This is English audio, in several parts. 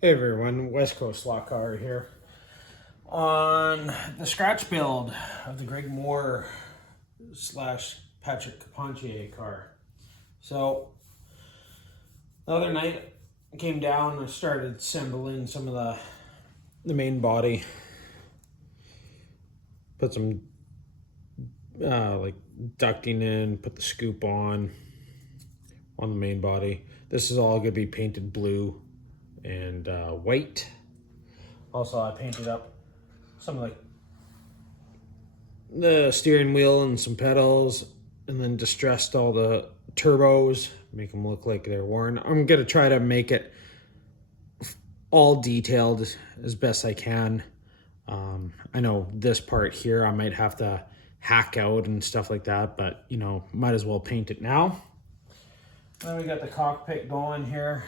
Hey everyone, West Coast Slot Car here on the scratch build of the Greg Moore / Patrick Capontier car. So the other night I came down and started assembling some of the main body. Put some like ducting in, put the scoop on the main body. This is all going to be painted blue and white. Also, I painted up some of the steering wheel and some pedals, and then distressed all the turbos, make them look like they're worn. I'm going to try to make it all detailed as best I can. I know this part here I might have to hack out and stuff like that, but you know, might as well paint it now. Then we got the cockpit going here,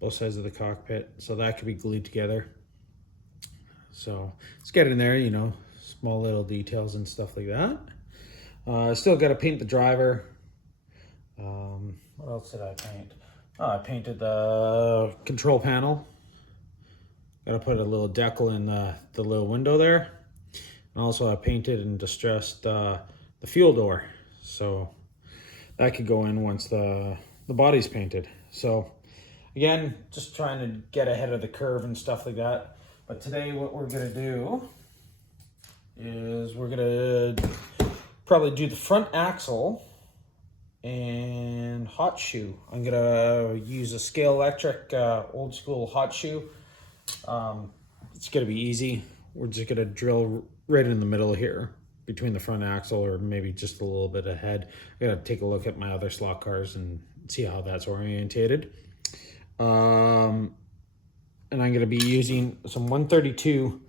both sides of the cockpit, so that could be glued together. So let's get in there, you know, small little details and stuff like that. I still got to paint the driver. What else did I paint? Oh, I painted the control panel. Got to put a little decal in the little window there. And also I painted and distressed the fuel door. So that could go in once the body's painted. So again, just trying to get ahead of the curve and stuff like that. But today what we're gonna do is we're gonna probably do the front axle and hot shoe. I'm gonna use a Scale Electric old school hot shoe. It's gonna be easy. We're just gonna drill right in the middle here between the front axle, or maybe just a little bit ahead. I gotta take a look at my other slot cars and see how that's orientated. And I'm going to be using some 132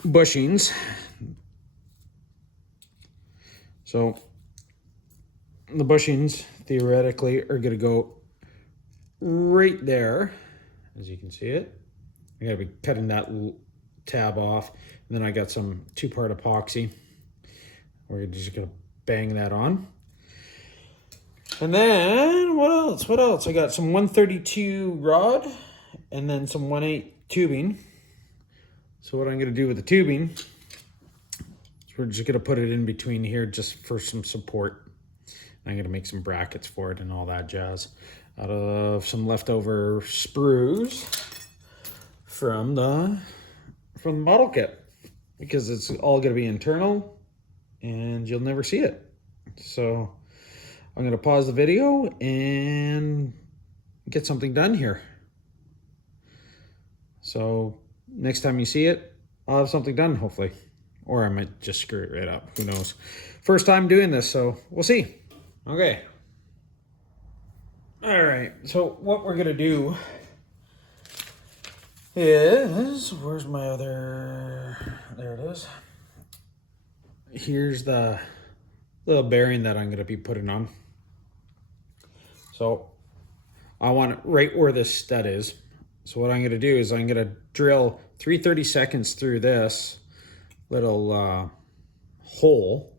bushings. So the bushings theoretically are going to go right there, as you can see it. I'm going to be cutting that tab off, and then I got some 2-part epoxy. We're just going to bang that on. And then what else? I got some 132 rod and then some 1/8 tubing. So what I'm going to do with the tubing is we're just going to put it in between here just for some support. I'm going to make some brackets for it and all that jazz out of some leftover sprues from the model kit, because it's all going to be internal and you'll never see it. So I'm going to pause the video and get something done here. So next time you see it, I'll have something done, hopefully. Or I might just screw it right up. Who knows? First time doing this, so we'll see. Okay. All right. So what we're going to do is, where's my other, there it is. Here's the little bearing that I'm going to be putting on. So I want it right where this stud is. So what I'm going to do is I'm going to drill 3/32 through this little hole,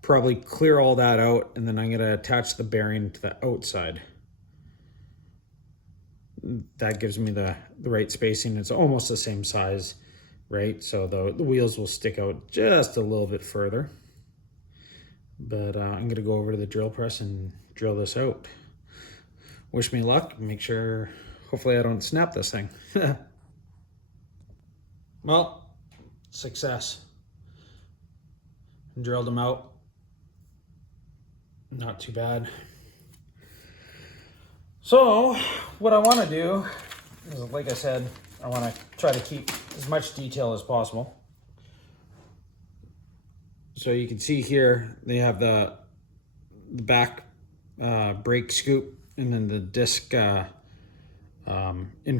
probably clear all that out, and then I'm going to attach the bearing to the outside. That gives me the right spacing. It's almost the same size, right? So the wheels will stick out just a little bit further. But I'm going to go over to the drill press and drill this out. Wish me luck. Make sure, hopefully I don't snap this thing. Well, success. Drilled them out. Not too bad. So what I want to do is, like I said, I want to try to keep as much detail as possible. So you can see here they have the back brake scoop, and then the disc in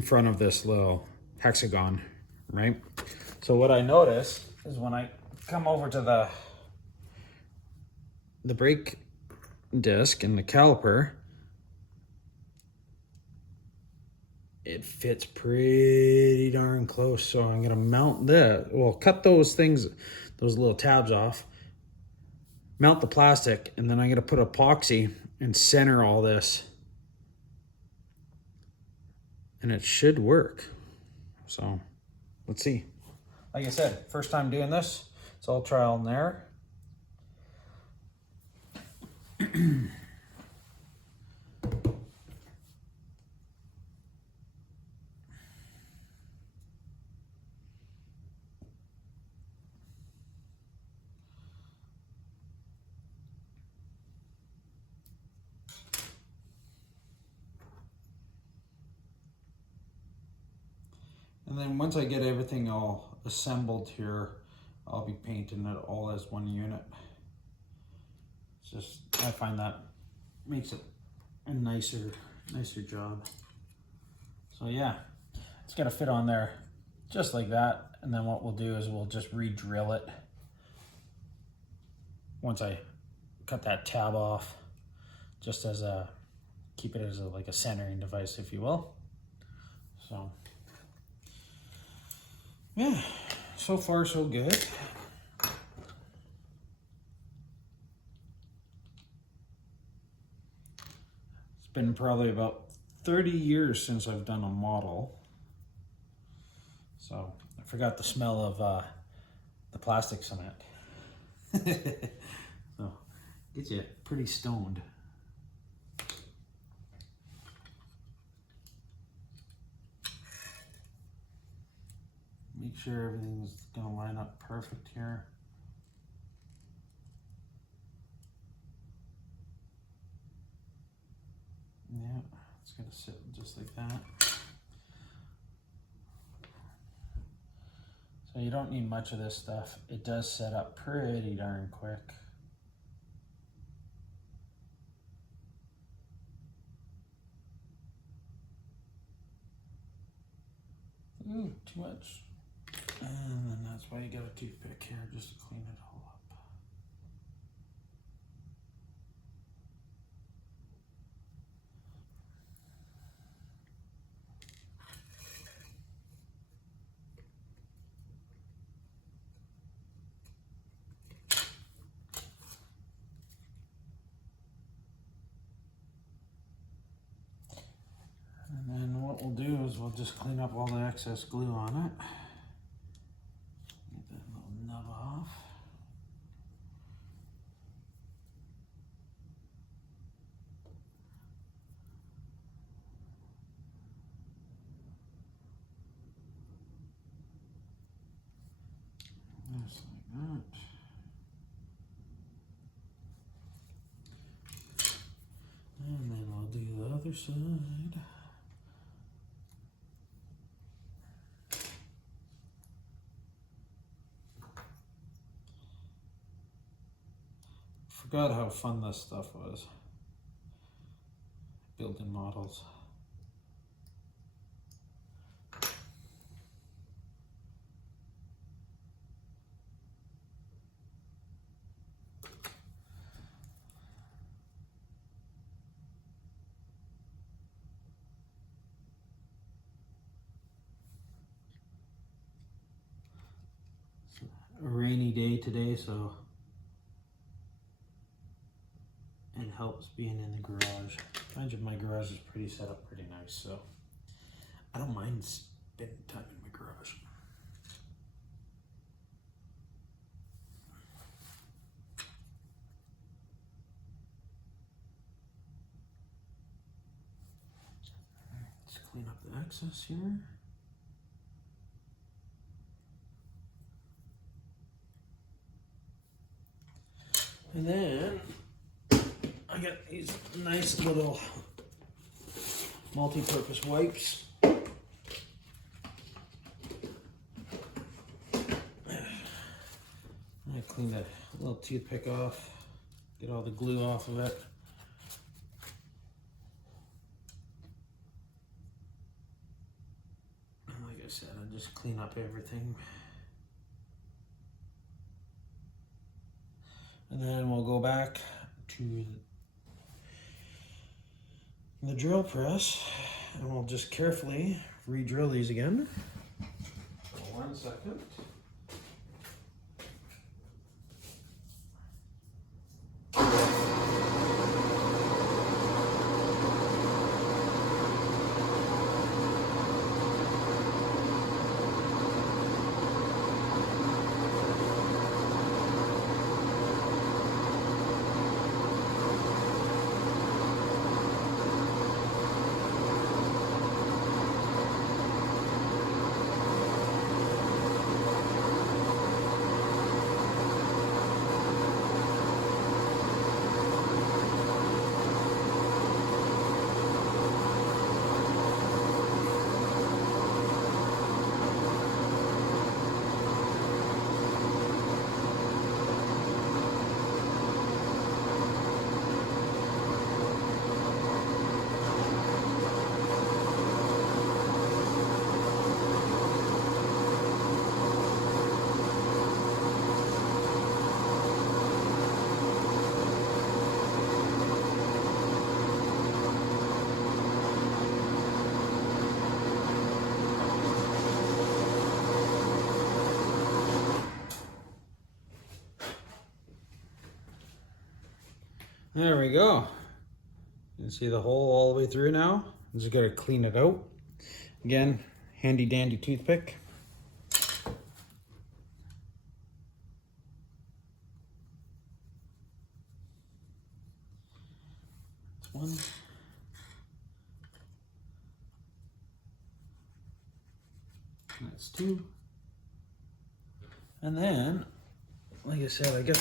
front of this little hexagon, right? So what I notice is when I come over to the brake disc and the caliper, it fits pretty darn close. So I'm gonna mount this, well, cut those things, those little tabs off, mount the plastic, and then I'm gonna put epoxy and center all this and it should work. So let's see. Like I said, first time doing this, it's all trial and error. And then once I get everything all assembled here, I'll be painting it all as one unit. It's just, I find that makes it a nicer job. So yeah, it's gonna fit on there just like that. And then what we'll do is we'll just re-drill it once I cut that tab off, just as a, keep it as a, like a centering device, if you will. So yeah, so far so good. It's been probably about 30 years since I've done a model. So I forgot the smell of the plastic cement. So gets you pretty stoned. Make sure everything's gonna line up perfect here. Yeah, it's gonna sit just like that. So you don't need much of this stuff. It does set up pretty darn quick. Ooh, too much. And then that's why you got a toothpick here, just to clean it all up. And then what we'll do is we'll just clean up all the excess glue on it. Get that little nub off. Just like that. And then I'll do the other side. Forgot how fun this stuff was. Building models. A rainy day today, so it helps being in the garage. Mind you, my garage is pretty set up pretty nice, so I don't mind spending time in my garage. Let's clean up the excess here. And then I got these nice little multi-purpose wipes. I clean that little toothpick off, get all the glue off of it. And like I said, I just clean up everything. And then we'll go back to the drill press and we'll just carefully re-drill these again. So 1 second. There we go. You can see the hole all the way through now. I'm just gotta clean it out. Again, handy dandy toothpick. That's one. That's two. And then, like I said, I got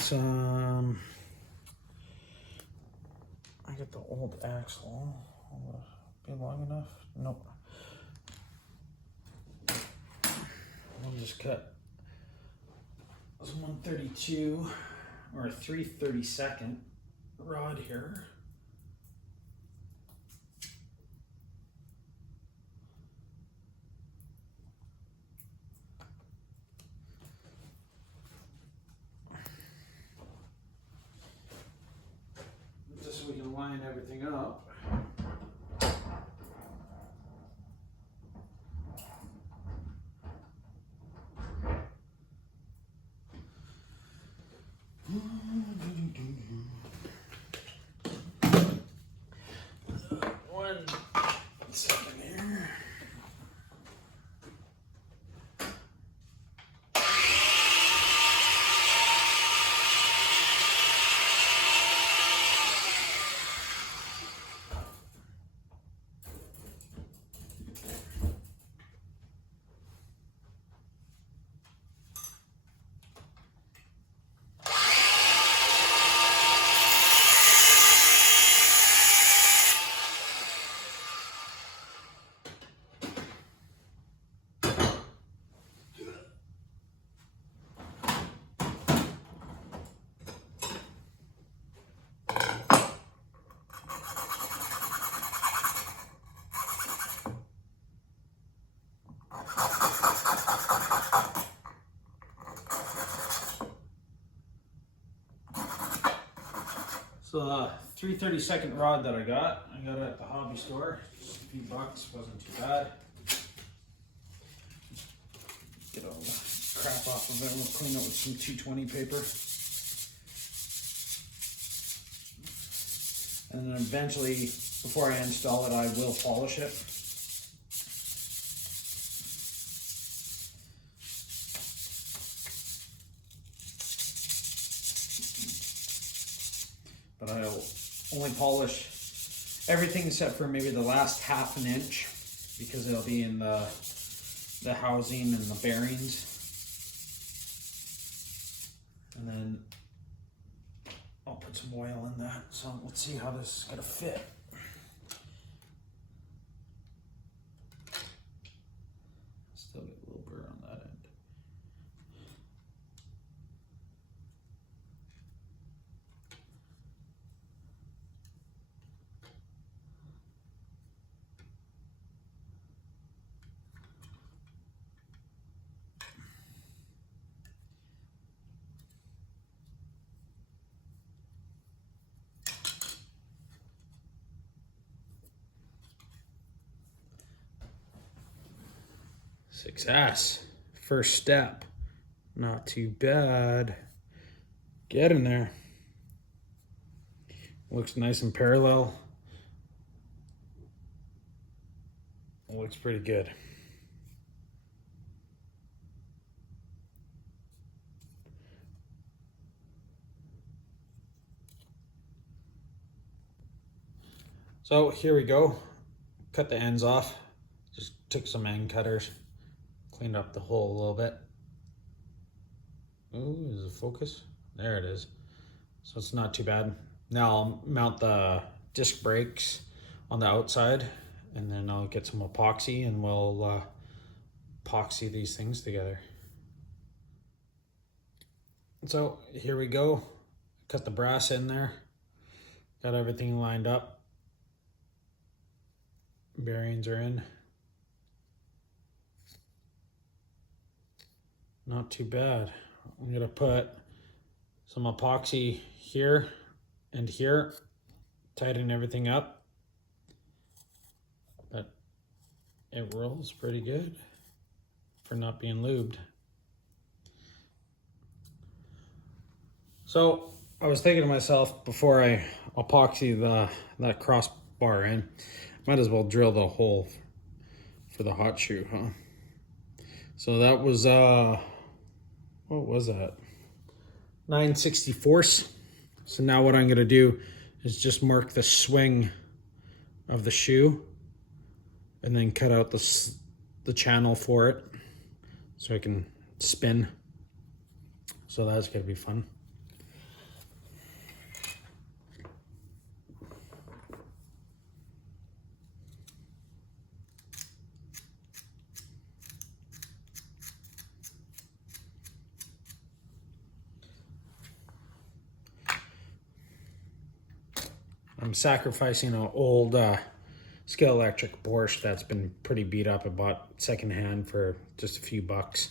the old axle. Will it be long enough? Nope. I'll just cut this 132 or a 3/32 rod here. Just so we can line everything up. One second here. So the 3/32 rod that I got it at the hobby store. Just a few bucks, wasn't too bad. Get all the crap off of it. We'll clean it with some 220 paper. And then eventually, before I install it, I will polish it. But I'll only polish everything except for maybe the last ½ inch because it'll be in the housing and the bearings. And then I'll put some oil in that. So let's see how this is gonna fit. Still get a little burr on that end. Success. First step. Not too bad. Get in there. Looks nice and parallel. Looks pretty good. So here we go. Cut the ends off. Just took some end cutters. Cleaned up the hole a little bit. Ooh, is it focus? There it is. So it's not too bad. Now I'll mount the disc brakes on the outside and then I'll get some epoxy and we'll epoxy these things together. So here we go. Cut the brass in there. Got everything lined up. Bearings are in. Not too bad. I'm gonna put some epoxy here and here, tighten everything up. But it rolls pretty good for not being lubed. So I was thinking to myself before I epoxy that crossbar in, might as well drill the hole for the hot shoe, huh? So that was what was that? 9/64. So now what I'm gonna do is just mark the swing of the shoe, and then cut out the channel for it, so I can spin. So that's gonna be fun. I'm sacrificing an old Scale Electric Porsche that's been pretty beat up. I bought secondhand for just a few bucks.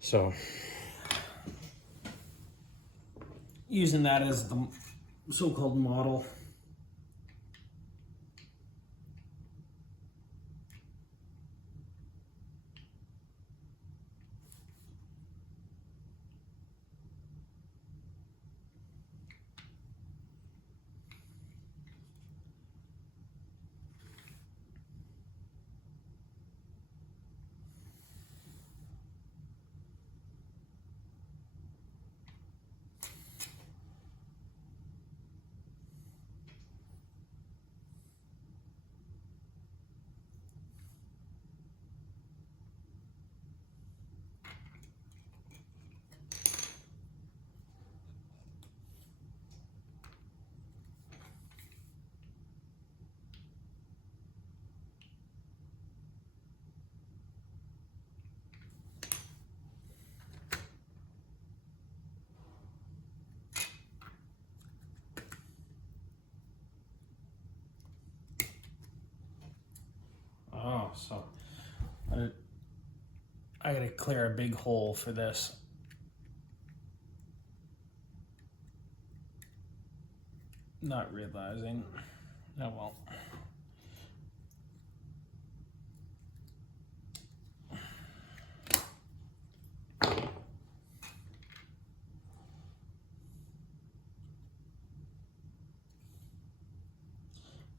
So using that as the so-called model. Oh, so I gotta clear a big hole for this. Not realizing. Oh well.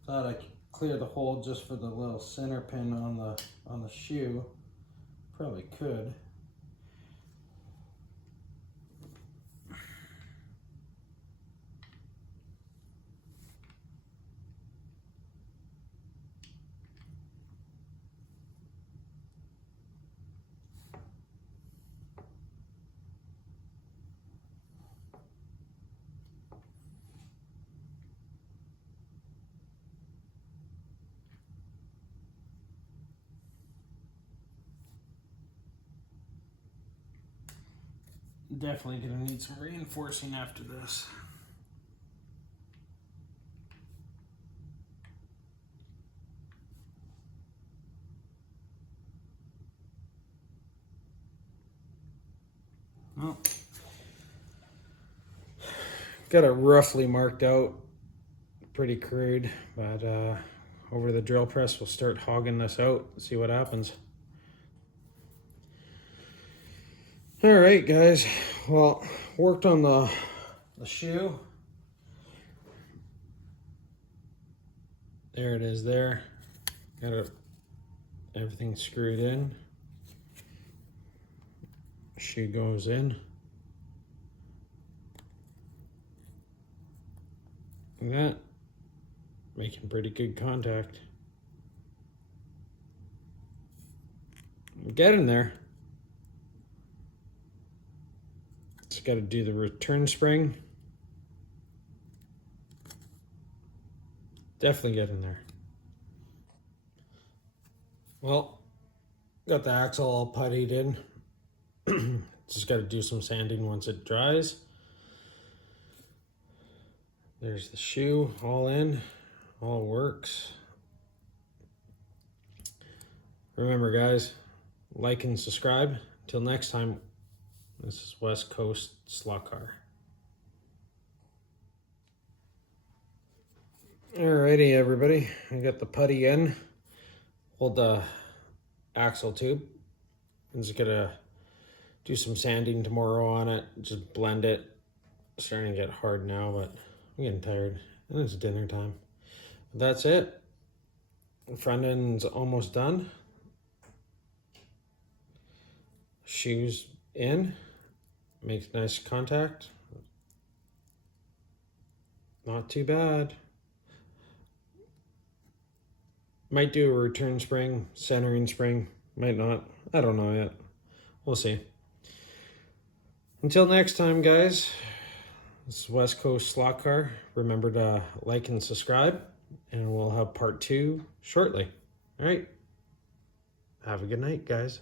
Thought I could clear the hole just for the little center pin on the shoe. Probably could. Definitely gonna need some reinforcing after this. Well, got it roughly marked out, pretty crude, but over the drill press we'll start hogging this out, see what happens. All right, guys. Well, worked on the shoe. There it is there. Got everything screwed in. Shoe goes in. Like that. Making pretty good contact. Get in there. Just got to do the return spring. Definitely get in there. Well, got the axle all puttied in. Just got to do some sanding once it dries. There's the shoe all in, all works. Remember, guys, like and subscribe. Until next time, this is West Coast Slot Car. Alrighty, everybody. I got the putty in. Hold the axle tube. I'm just gonna do some sanding tomorrow on it. Just blend it starting to get hard now, but I'm getting tired. And it's dinner time. But that's it. The front end's almost done. Shoes in. Makes nice contact. Not too bad. Might do a return spring, centering spring. Might not. I don't know yet. We'll see. Until next time, guys. This is West Coast Slot Car. Remember to like and subscribe, and we'll have part 2 shortly. All right. Have a good night, guys.